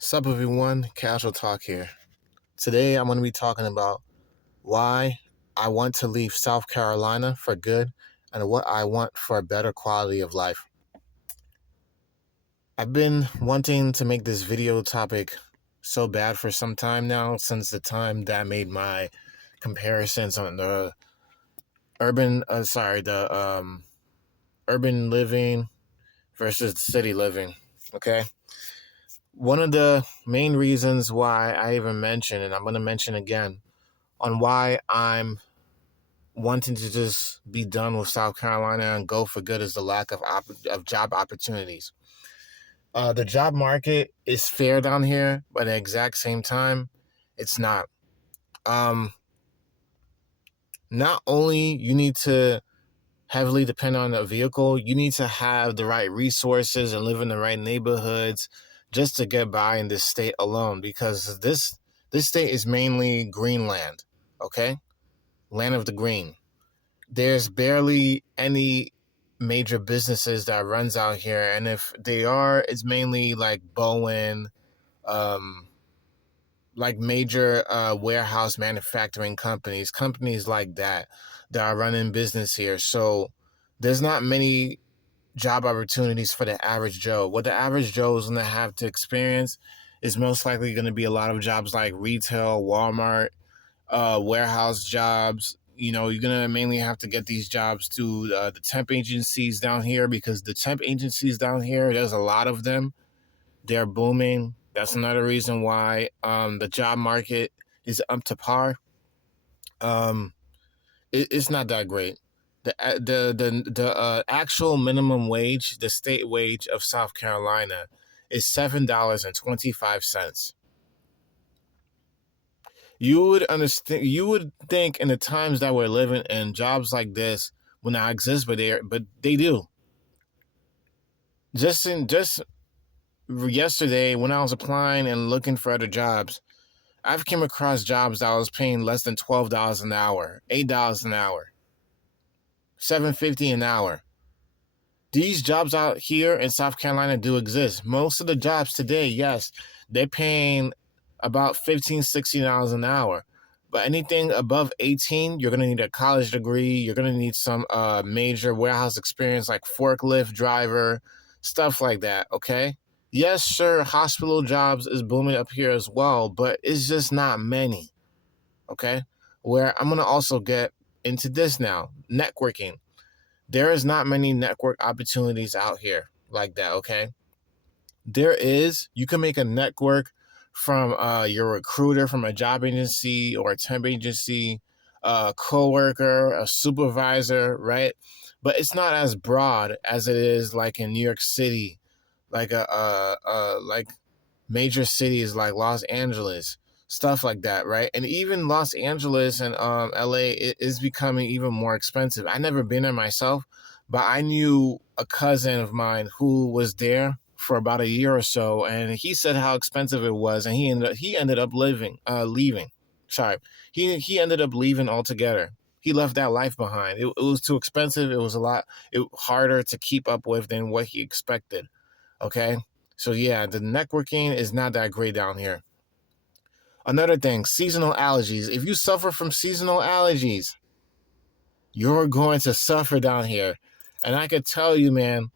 Sup everyone, Casual Talk here. Today I'm going to be talking about why I want to leave South Carolina for good and what I want for a better quality of life. I've been wanting to make this video topic so bad for some time now, since the time that I made my comparisons on the urban living versus city living. Okay. One of the main reasons why I even mentioned, and I'm going to mention again, on why I'm wanting to just be done with South Carolina and go for good is the lack of job opportunities. The job market is fair down here, but at the exact same time, it's not. Um, Not only you need to heavily depend on a vehicle, you need to have the right resources and live in the right neighborhoods just to get by in this state alone, because this state is mainly greenland, okay? Land of the green. There's barely any major businesses that runs out here, and if they are, it's mainly like Bowen, um like major warehouse manufacturing companies like that are running business here. So there's not many job opportunities for the average Joe. What the average Joe is going to have to experience is most likely going to be a lot of jobs like retail, Walmart, warehouse jobs. You know, you're going to mainly have to get these jobs to the temp agencies down here, because the temp agencies down here, there's a lot of them. They're booming. That's another reason why the job market is up to par. Um, it's not that great. The actual minimum wage, the state wage of South Carolina, is $7.25. You would understand. You would think in the times that we're living in, jobs like this would not exist, but they do. Just yesterday, when I was applying and looking for other jobs, I've came across jobs that was paying less than $12 an hour, $8 an hour, $7.50 an hour. These jobs out here in South Carolina do exist. Most of the jobs today, yes, they're paying about $15, $16 an hour. But anything above 18, you're gonna need a college degree. You're gonna need some major warehouse experience, like forklift driver, stuff like that. Okay. Yes, sure, hospital jobs is booming up here as well, but it's just not many. Okay. Where I'm gonna also get into this now, networking. There is not many network opportunities out here like that. Okay. There is. You can make a network from your recruiter from a job agency or a temp agency, a coworker, a supervisor, right? But it's not as broad as it is like in New York City, like like major cities like Los Angeles, stuff like that, right? And even Los Angeles and LA is becoming even more expensive. I never been there myself, but I knew a cousin of mine who was there for about a year or so, and he said how expensive it was, and he ended up leaving. Sorry, he ended up leaving altogether. He left that life behind. It was too expensive. It was a lot harder to keep up with than what he expected. Okay. So yeah, the networking is not that great down here. Another thing, seasonal allergies. If you suffer from seasonal allergies, you're going to suffer down here. And I could tell you, man,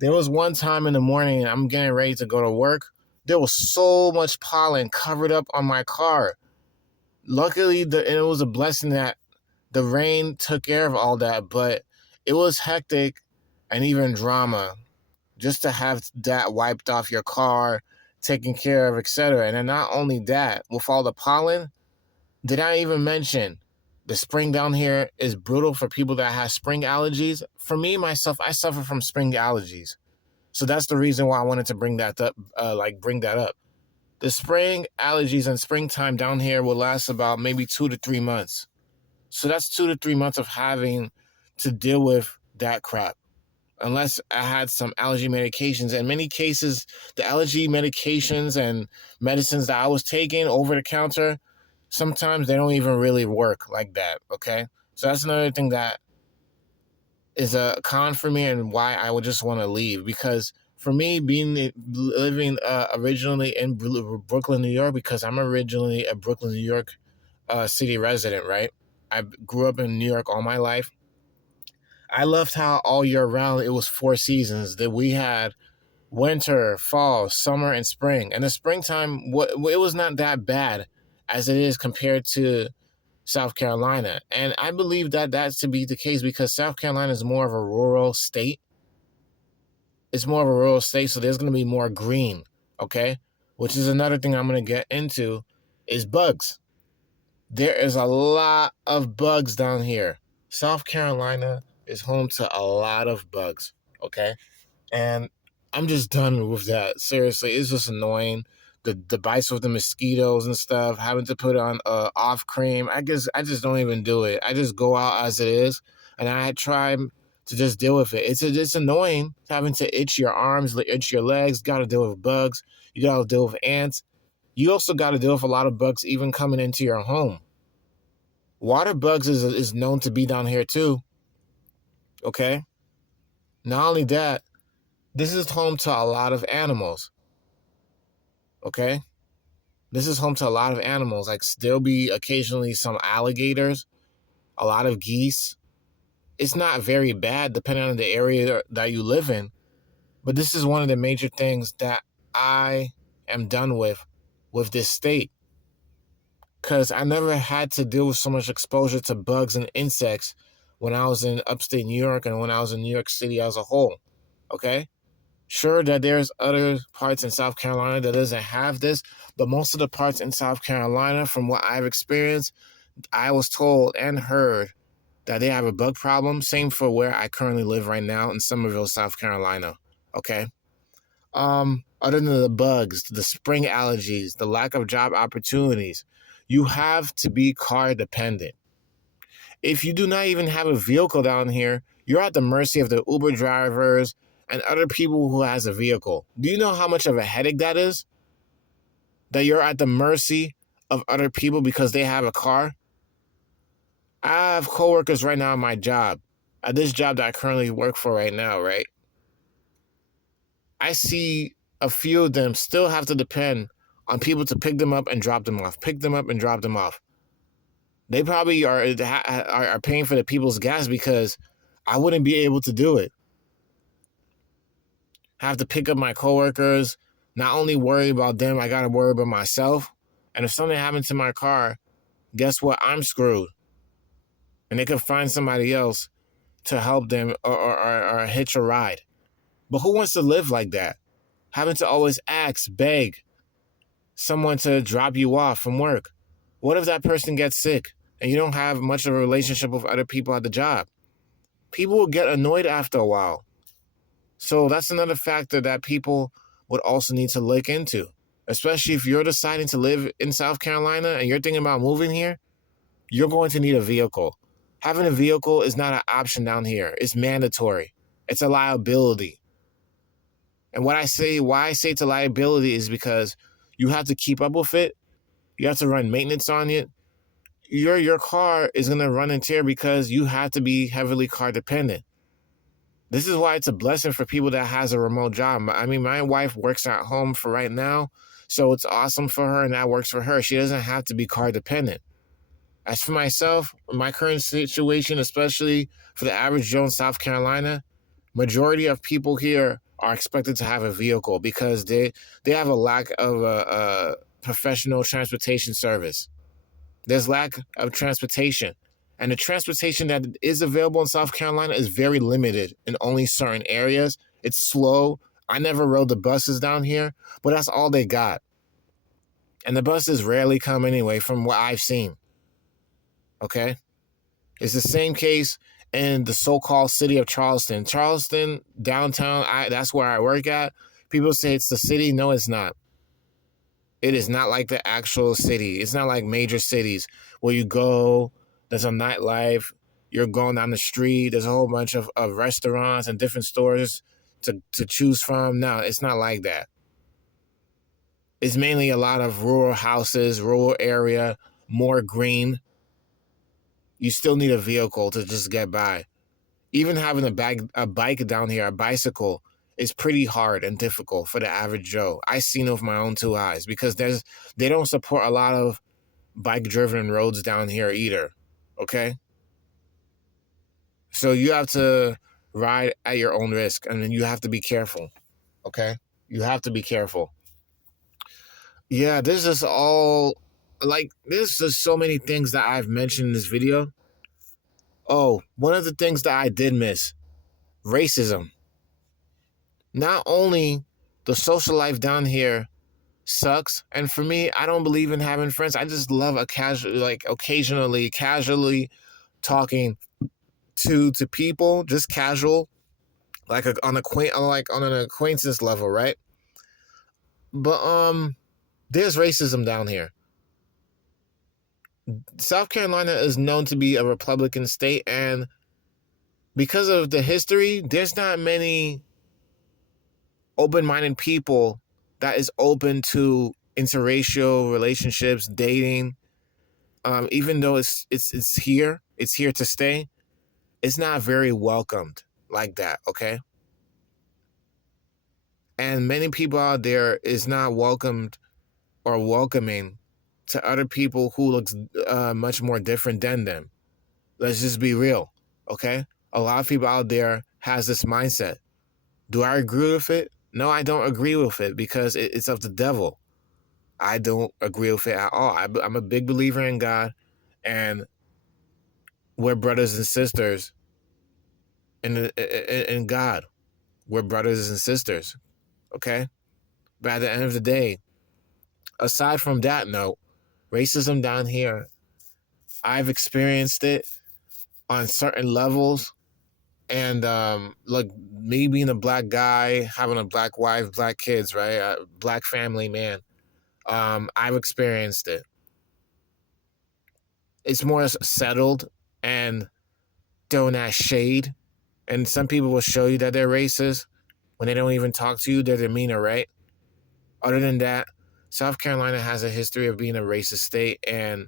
there was one time in the morning, I'm getting ready to go to work. There was so much pollen covered up on my car. Luckily, it was a blessing that the rain took care of all that, but it was hectic and even drama just to have that wiped off your car, taken care of, etc. And then not only that, with all the pollen, did I even mention the spring down here is brutal for people that have spring allergies? For me, myself, I suffer from spring allergies. So that's the reason why I wanted to bring that up, bring that up. The spring allergies and springtime down here will last about maybe 2 to 3 months. So that's 2 to 3 months of having to deal with that crap, unless I had some allergy medications. In many cases, the allergy medications and medicines that I was taking over the counter, sometimes they don't even really work like that. Okay. So that's another thing that is a con for me and why I would just want to leave. Because For me, living originally in Brooklyn, New York, because I'm originally a Brooklyn, New York city resident, right? I grew up in New York all my life. I loved how all year round it was 4 seasons that we had: winter, fall, summer, and spring. And the springtime, it was not that bad as it is compared to South Carolina. And I believe that that's to be the case because South Carolina is more of a rural state. It's more of a rural state, so there's going to be more green, okay? Which is another thing I'm going to get into is bugs. There is a lot of bugs down here. South Carolina is home to a lot of bugs, okay? And I'm just done with that. Seriously, it's just annoying. The bites with the mosquitoes and stuff, having to put on off cream. I just don't even do it. I just go out as it is, and I try to just deal with it. It's annoying having to itch your arms, itch your legs. Got to deal with bugs. You got to deal with ants. You also got to deal with a lot of bugs even coming into your home. Water bugs is known to be down here too. Okay. Not only that, this is home to a lot of animals. Okay. This is home to a lot of animals. Like there'll be occasionally some alligators, a lot of geese. It's not very bad depending on the area that you live in. But this is one of the major things that I am done with this state. Because I never had to deal with so much exposure to bugs and insects when I was in upstate New York and when I was in New York City as a whole. Okay? Sure that there's other parts in South Carolina that doesn't have this, but most of the parts in South Carolina, from what I've experienced, I was told and heard that they have a bug problem. Same for where I currently live right now in Somerville, South Carolina. Okay? Other than the bugs, the spring allergies, the lack of job opportunities, you have to be car dependent. If you do not even have a vehicle down here, you're at the mercy of the Uber drivers and other people who has a vehicle. Do you know how much of a headache that is? That you're at the mercy of other people because they have a car? I have coworkers right now at my job, at this job that I currently work for right now, right? I see a few of them still have to depend on people to pick them up and drop them off, pick them up and drop them off. They probably are paying for the people's gas because I wouldn't be able to do it. Have to pick up my coworkers, not only worry about them, I got to worry about myself. And if something happens to my car, guess what? I'm screwed. And they could find somebody else to help them or hitch a ride. But who wants to live like that? Having to always ask, beg someone to drop you off from work. What if that person gets sick and you don't have much of a relationship with other people at the job? People will get annoyed after a while. So that's another factor that people would also need to look into, especially if you're deciding to live in South Carolina and you're thinking about moving here, you're going to need a vehicle. Having a vehicle is not an option down here. It's mandatory. It's a liability. And why I say it's a liability is because you have to keep up with it. You have to run maintenance on it. Your car is going to run and tear because you have to be heavily car dependent. This is why it's a blessing for people that has a remote job. I mean, my wife works at home for right now, so it's awesome for her and that works for her. She doesn't have to be car dependent. As for myself, my current situation, especially for the average Joe in South Carolina, majority of people here are expected to have a vehicle because they have a lack of a professional transportation service. There's lack of transportation. And the transportation that is available in South Carolina is very limited in only certain areas. It's slow. I never rode the buses down here, but that's all they got. And the buses rarely come anyway from what I've seen. Okay? It's the same case in the so-called city of Charleston. Charleston, downtown, that's where I work at. People say it's the city. No, it's not. It is not like the actual city. It's not like major cities where you go, there's a nightlife, you're going down the street, there's a whole bunch of restaurants and different stores to choose from. No, it's not like that. It's mainly a lot of rural houses, rural area, more green. You still need a vehicle to just get by. Even having a bike down here, a bicycle, is pretty hard and difficult for the average Joe. I seen it with my own two eyes because they don't support a lot of bike driven roads down here either. Okay? So you have to ride at your own risk, and then you have to be careful. Okay? You have to be careful. Yeah, this is all like there's just so many things that I've mentioned in this video. Oh, one of the things that I did miss, racism. Not only the social life down here sucks, and for me, I don't believe in having friends. I just love a casual, like occasionally, casually talking to people, just casual, like on an acquaintance level, right? But there's racism down here. South Carolina is known to be a Republican state, and because of the history, there's not many open-minded people that is open to interracial relationships, dating. Even though it's here to stay. It's not very welcomed like that. Okay, and many people out there is not welcomed or welcoming to other people who looks much more different than them. Let's just be real. Okay, a lot of people out there has this mindset. Do I agree with it? No, I don't agree with it because it's of the devil. I don't agree with it at all. I'm a big believer in God, and we're brothers and sisters in God. We're brothers and sisters. Okay? But at the end of the day, aside from that note, racism down here, I've experienced it on certain levels. And like me being a black guy, having a black wife, black kids, right? Black family man. I've experienced it. It's more settled and throwing that shade. And some people will show you that they're racist when they don't even talk to you. They're demeanor, right? Other than that, South Carolina has a history of being a racist state, and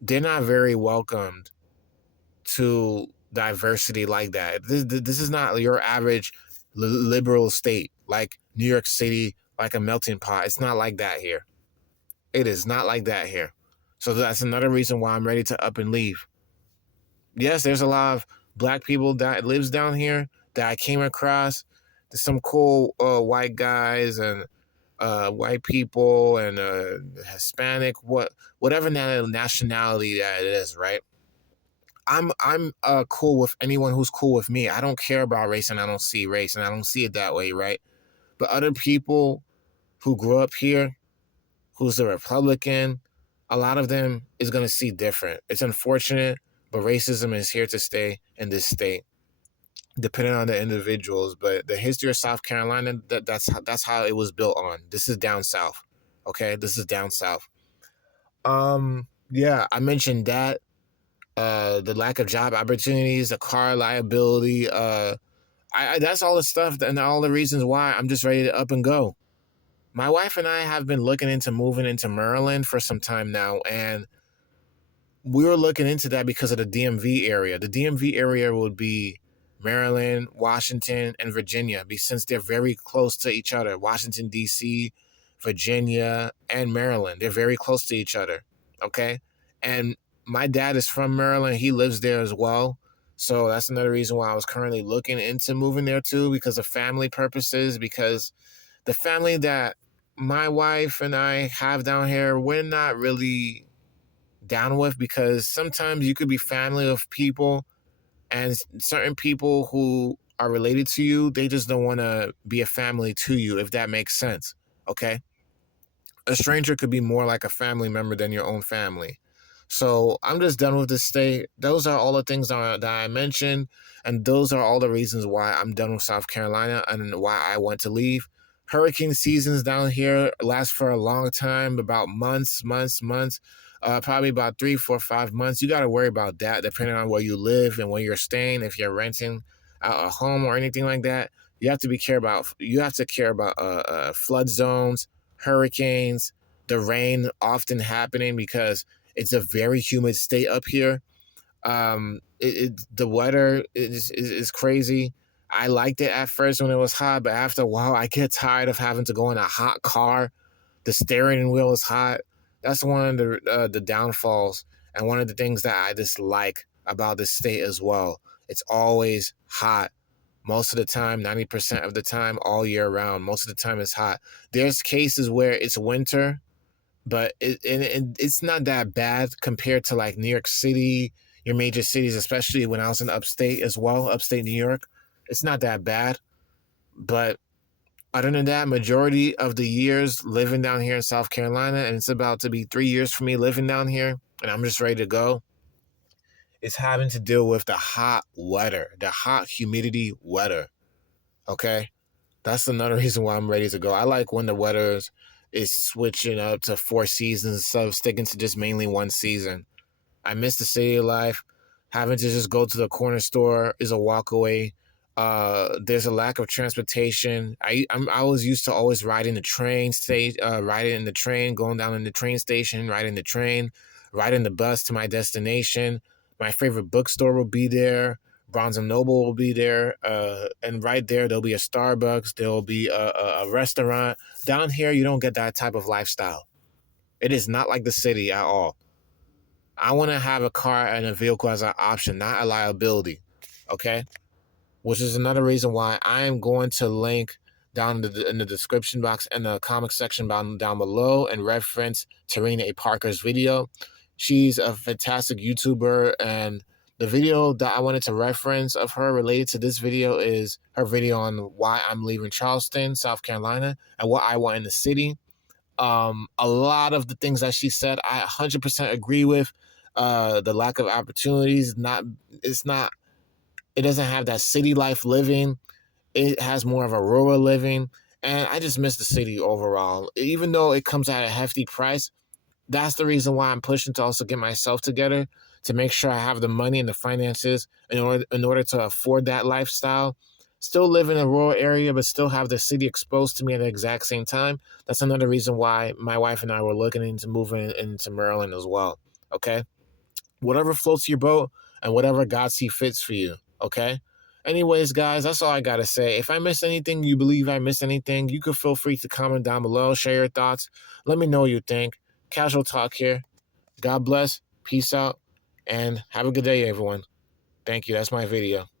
they're not very welcomed to diversity like that. This is not your average liberal state like New York City, like a melting pot. It's not like that here. It is not like that here. So that's another reason why I'm ready to up and leave. Yes, there's a lot of black people that lives down here that I came across. There's some cool white guys and white people and Hispanic, whatever nationality that it is, right? I'm cool with anyone who's cool with me. I don't care about race and I don't see race and I don't see it that way, right? But other people who grew up here, who's a Republican, a lot of them is gonna see different. It's unfortunate, but racism is here to stay in this state, depending on the individuals. But the history of South Carolina, that's how it was built on. This is down south. Okay, this is down south. Yeah, I mentioned that. The lack of job opportunities, the car liability, that's all the stuff and all the reasons why I'm just ready to up and go. My wife and I have been looking into moving into Maryland for some time now, and we were looking into that because of the DMV area. The DMV area would be Maryland, Washington, and Virginia, since they're very close to each other. Washington, D.C., Virginia, and Maryland, they're very close to each other, okay? And my dad is from Maryland. He lives there as well. So that's another reason why I was currently looking into moving there too, because of family purposes, because the family that my wife and I have down here, we're not really down with, because sometimes you could be family with people and certain people who are related to you, they just don't want to be a family to you, if that makes sense. Okay? A stranger could be more like a family member than your own family. So I'm just done with this state. Those are all the things that I mentioned, and those are all the reasons why I'm done with South Carolina and why I want to leave. Hurricane seasons down here last for a long time, about months, probably about 3, 4, 5 months. You got to worry about that depending on where you live and where you're staying. If you're renting out a home or anything like that, you have to care about flood zones, hurricanes, the rain often happening because it's a very humid state up here. The weather is crazy. I liked it at first when it was hot, but after a while, I get tired of having to go in a hot car. The steering wheel is hot. That's one of the downfalls and one of the things that I dislike about this state as well. It's always hot. Most of the time, 90% of the time, all year round. Most of the time, it's hot. There's cases where it's winter, but it's not that bad compared to like New York City, your major cities, especially when I was in upstate as well, upstate New York. It's not that bad. But other than that, majority of the years living down here in South Carolina, and it's about to be 3 years for me living down here, and I'm just ready to go. It's having to deal with the hot weather, the hot humidity weather. Okay? That's another reason why I'm ready to go. I like when the weather is switching up to 4 seasons instead of sticking to just mainly one season. I miss the city life. Having to just go to the corner store is a walk away. There's a lack of transportation. I was used to always riding the train, riding in the train, going down in the train station, riding the train, riding the bus to my destination. My favorite bookstore will be there. Barnes and Noble will be there, and right there'll be a Starbucks. There'll be a restaurant. Down here, you don't get that type of lifestyle. It is not like the city at all. I want to have a car and a vehicle as an option, not a liability. Okay, which is another reason why I am going to link down in the description box and the comment section down below and reference Tarina A. Parker's video. She's a fantastic YouTuber, and the video that I wanted to reference of her related to this video is her video on why I'm leaving Charleston, South Carolina, and what I want in the city. A lot of the things that she said, I 100% agree with. The lack of opportunities, it doesn't have that city life living. It has more of a rural living. And I just miss the city overall. Even though it comes at a hefty price, that's the reason why I'm pushing to also get myself together to make sure I have the money and the finances in order to afford that lifestyle. Still live in a rural area, but still have the city exposed to me at the exact same time. That's another reason why my wife and I were looking into moving into Maryland as well. Okay? Whatever floats your boat and whatever God sees fits for you. Okay? Anyways, guys, that's all I got to say. If I missed anything, you believe I missed anything, you could feel free to comment down below, share your thoughts. Let me know what you think. Casual talk here. God bless. Peace out. And have a good day, everyone. Thank you. That's my video.